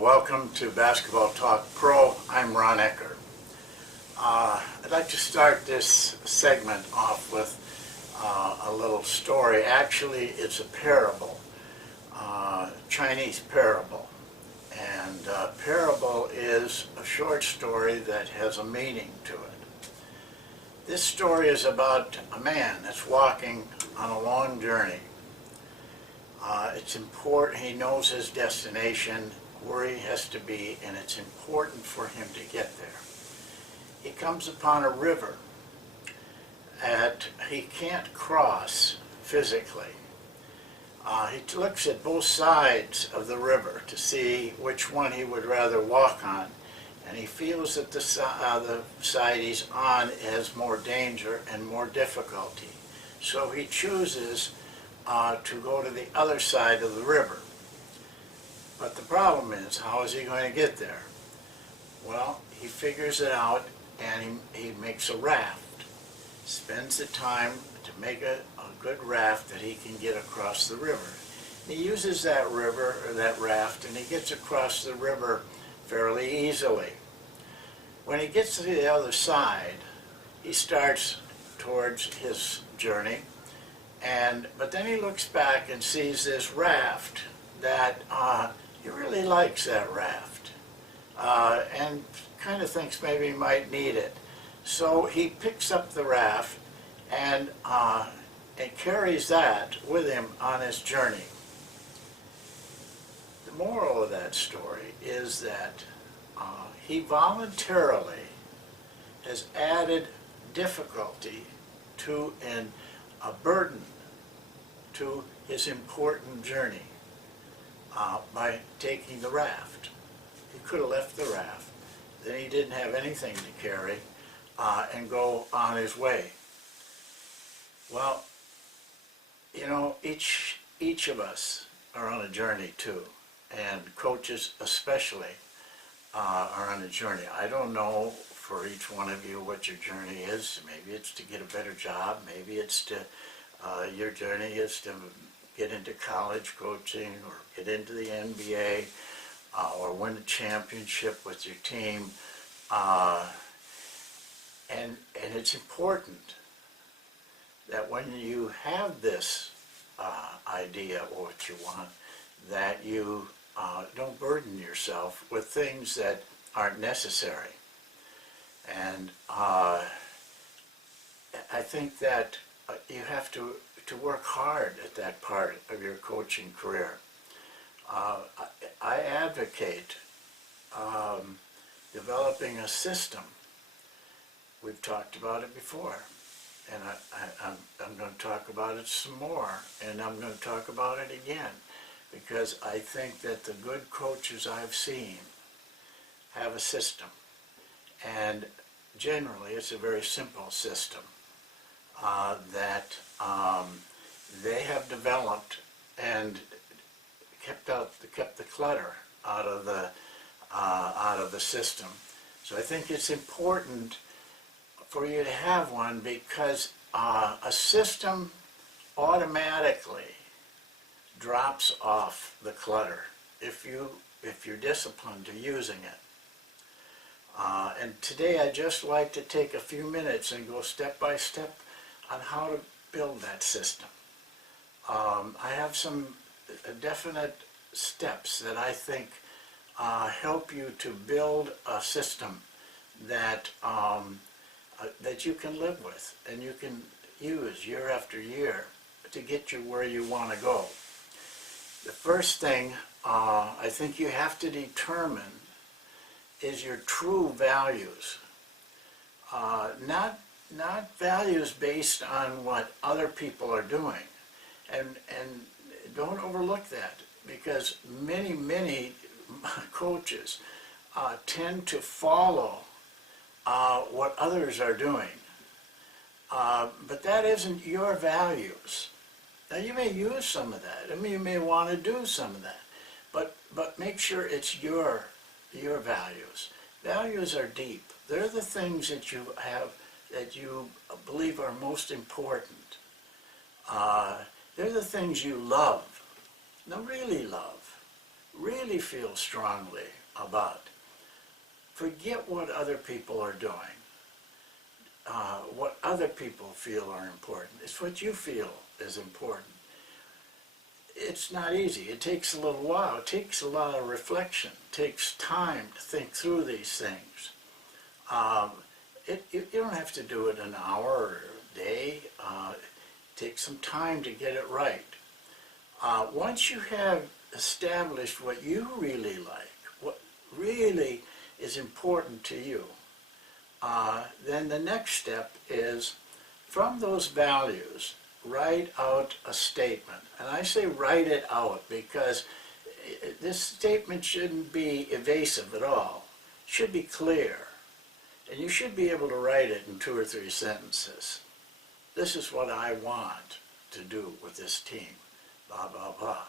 Welcome to Basketball Talk Pro. I'm Ron Ekker. I'd like to start this segment off with a little story. Actually, it's a parable, Chinese parable. And parable is a short story that has a meaning to it. This story is about a man that's walking on a long journey. It's important, he knows his destination, where he has to be, and it's important for him to get there. He comes upon a river that he can't cross physically. He looks at both sides of the river to see which one he would rather walk on, and he feels that the side he's on has more danger and more difficulty. So he chooses to go to the other side of the river. But the problem is, how is he going to get there? Well, he figures it out, and he makes a raft. Spends the time to make a good raft that he can get across the river. He uses that raft, and he gets across the river fairly easily. When he gets to the other side, he starts towards his journey, but then he looks back and sees this raft that he really likes that raft, and kind of thinks maybe he might need it. So he picks up the raft and carries that with him on his journey. The moral of that story is that he voluntarily has added difficulty to a burden to his important journey by taking the raft. He could have left the raft, then he didn't have anything to carry, and go on his way. Well, you know, each of us are on a journey too, and coaches especially are on a journey. I don't know for each one of you what your journey is. Maybe it's to get a better job, maybe it's to your journey is to get into college coaching or get into the NBA or win a championship with your team. And it's important that when you have this idea or what you want, that you don't burden yourself with things that aren't necessary. And I think that you have to work hard at that part of your coaching career. I advocate developing a system. We've talked about it before, and I'm going to talk about it some more, and I'm going to talk about it again, because I think that the good coaches I've seen have a system, and generally it's a very simple system that they have developed and kept the clutter out of the system. So I think it's important for you to have one, because a system automatically drops off the clutter if you're disciplined to using it. And today I'd just like to take a few minutes and go step by step on how to build that system. I have some definite steps that I think help you to build a system that that you can live with and you can use year after year to get you where you want to go. The first thing I think you have to determine is your true values. Not values based on what other people are doing. And don't overlook that, because many coaches tend to follow what others are doing. But that isn't your values. Now you may use some of that. I mean, you may want to do some of that. But make sure it's your values. Values are deep. They're the things that you have, that you believe are most important. They're the things you love. No, really love. really feel strongly about. Forget what other people are doing, what other people feel are important. It's what you feel is important. It's not easy. It takes a little while. It takes a lot of reflection. It takes time to think through these things. You don't have to do it an hour or a day. It takes some time to get it right. Once you have established what you really like, what really is important to you, then the next step is, from those values, write out a statement. And I say write it out because this statement shouldn't be evasive at all. It should be clear. And you should be able to write it in 2 or 3 sentences. This is what I want to do with this team, blah, blah, blah.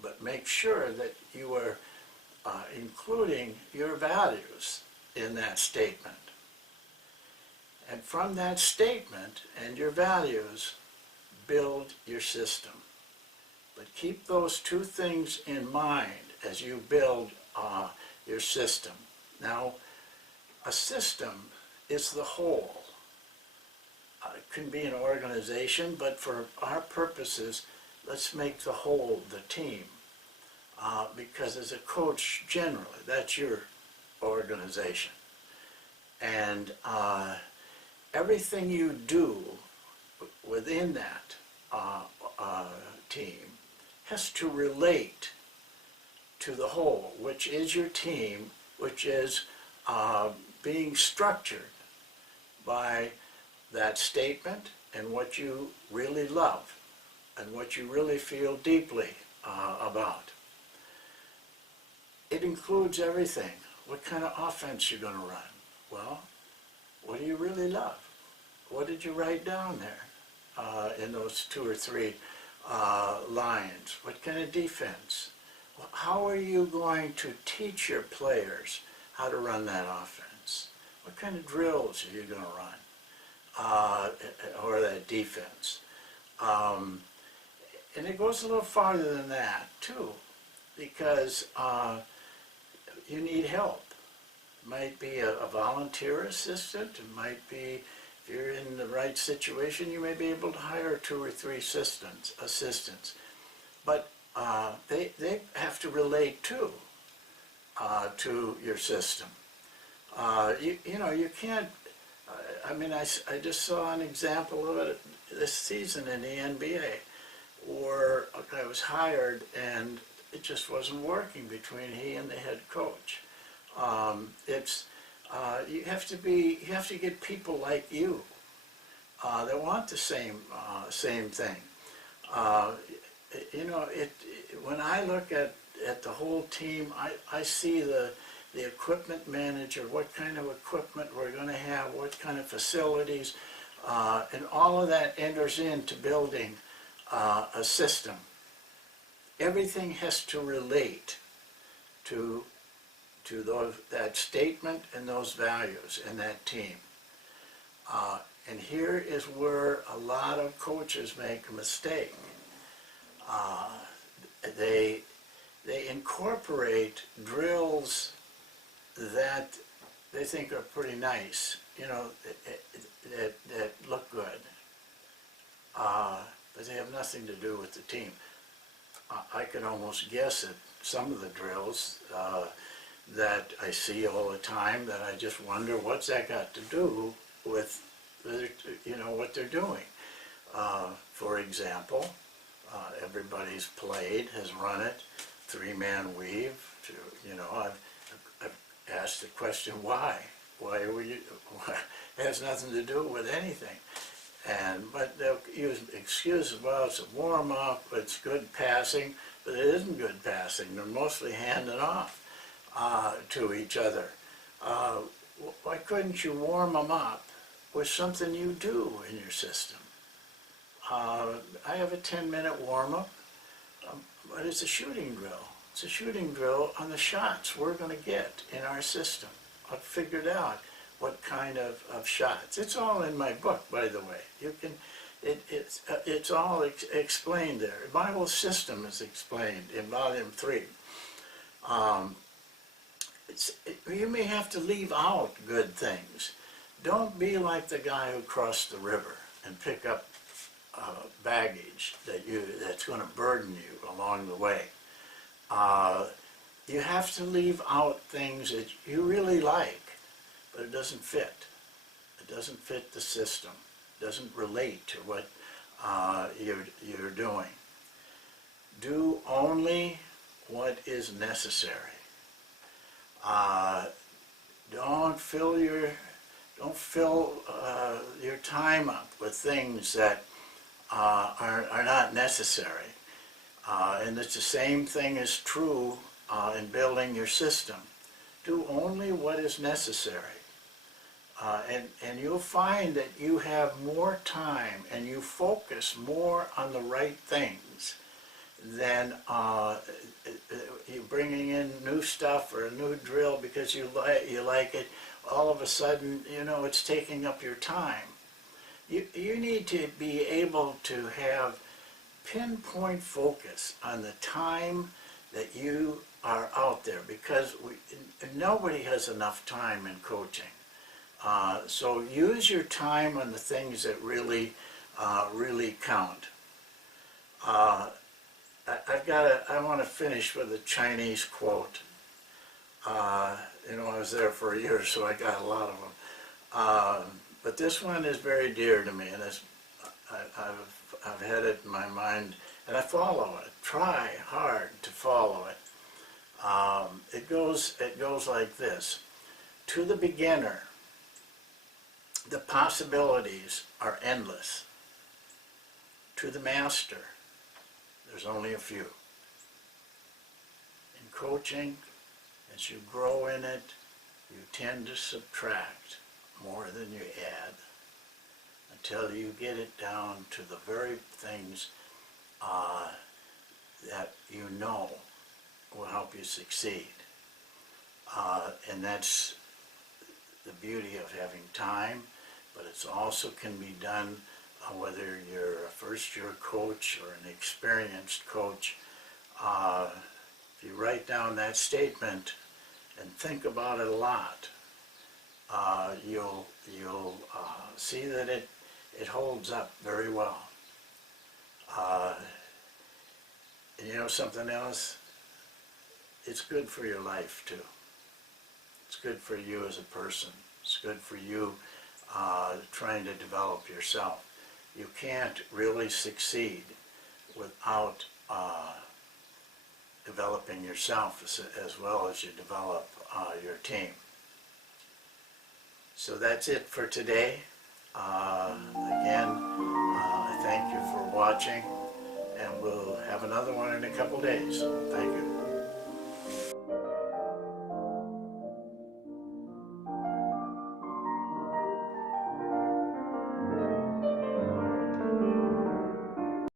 But make sure that you are including your values in that statement. And from that statement and your values, build your system. But keep those 2 things in mind as you build your system. Now, a system is the whole. It can be an organization, but for our purposes, let's make the whole the team. Because as a coach, generally, that's your organization. And everything you do within that team has to relate to the whole, which is your team, which is being structured by that statement and what you really love and what you really feel deeply about. It includes everything. What kind of offense you're going to run? Well, what do you really love? What did you write down there in those 2 or 3 lines? What kind of defense? How are you going to teach your players how to run that offense? What kind of drills are you going to run? Or that defense? And it goes a little farther than that, too, because you need help. It might be a volunteer assistant. It might be, if you're in the right situation, you may be able to hire 2 or 3 assistants. But they have to relate too to your system. You know, you can't, I mean, I just saw an example of it this season in the NBA where a guy was hired and it just wasn't working between he and the head coach. You have to get people like you that want the same thing. You know, when I look at the whole team, I see the equipment manager, what kind of equipment we're going to have, what kind of facilities, and all of that enters into building a system. Everything has to relate to that statement and those values in that team. And here is where a lot of coaches make a mistake. They incorporate drills that they think are pretty nice, you know, that look good, but they have nothing to do with the team. I can almost guess at some of the drills that I see all the time that I just wonder, what's that got to do with, you know, what they're doing. For example, everybody's played, has run it, 3-man weave. You know, I've asked the question, why? Why were you? Why? It has nothing to do with anything. But they'll use excuses. Well, it's a warm up. It's good passing, but it isn't good passing. They're mostly handing off to each other. Why couldn't you warm them up with something you do in your system? I have a 10-minute warm-up, but it's a shooting drill. It's a shooting drill on the shots we're going to get in our system. I've figured out what kind of shots. It's all in my book, by the way. It's all explained there. The Bible system is explained in volume 3. You may have to leave out good things. Don't be like the guy who crossed the river and pick up baggage that's going to burden you along the way. You have to leave out things that you really like, but it doesn't fit. It doesn't fit the system. It doesn't relate to what you're doing. Do only what is necessary. Don't fill your time up with things that are not necessary. And it's the same thing is true in building your system. Do only what is necessary. And you'll find that you have more time and you focus more on the right things than you bringing in new stuff or a new drill because you like it. All of a sudden, it's taking up your time. You need to be able to have pinpoint focus on the time that you are out there, because nobody has enough time in coaching. So use your time on the things that really count. I want to finish with a Chinese quote. I was there for a year, so I got a lot of them. But this one is very dear to me, and I've had it in my mind, and I follow it. Try hard to follow it. It goes like this: to the beginner, the possibilities are endless. To the master, there's only a few. In coaching, as you grow in it, you tend to subtract more than you add until you get it down to the very things that you know will help you succeed. And that's the beauty of having time, but it also can be done whether you're a first-year coach or an experienced coach. If you write down that statement and think about it a lot, you'll see that it holds up very well. And you know something else? It's good for your life too. It's good for you as a person. It's good for you trying to develop yourself. You can't really succeed without developing yourself as well as you develop your team. So that's it for today. Again, I thank you for watching, and we'll have another one in a couple days. Thank you.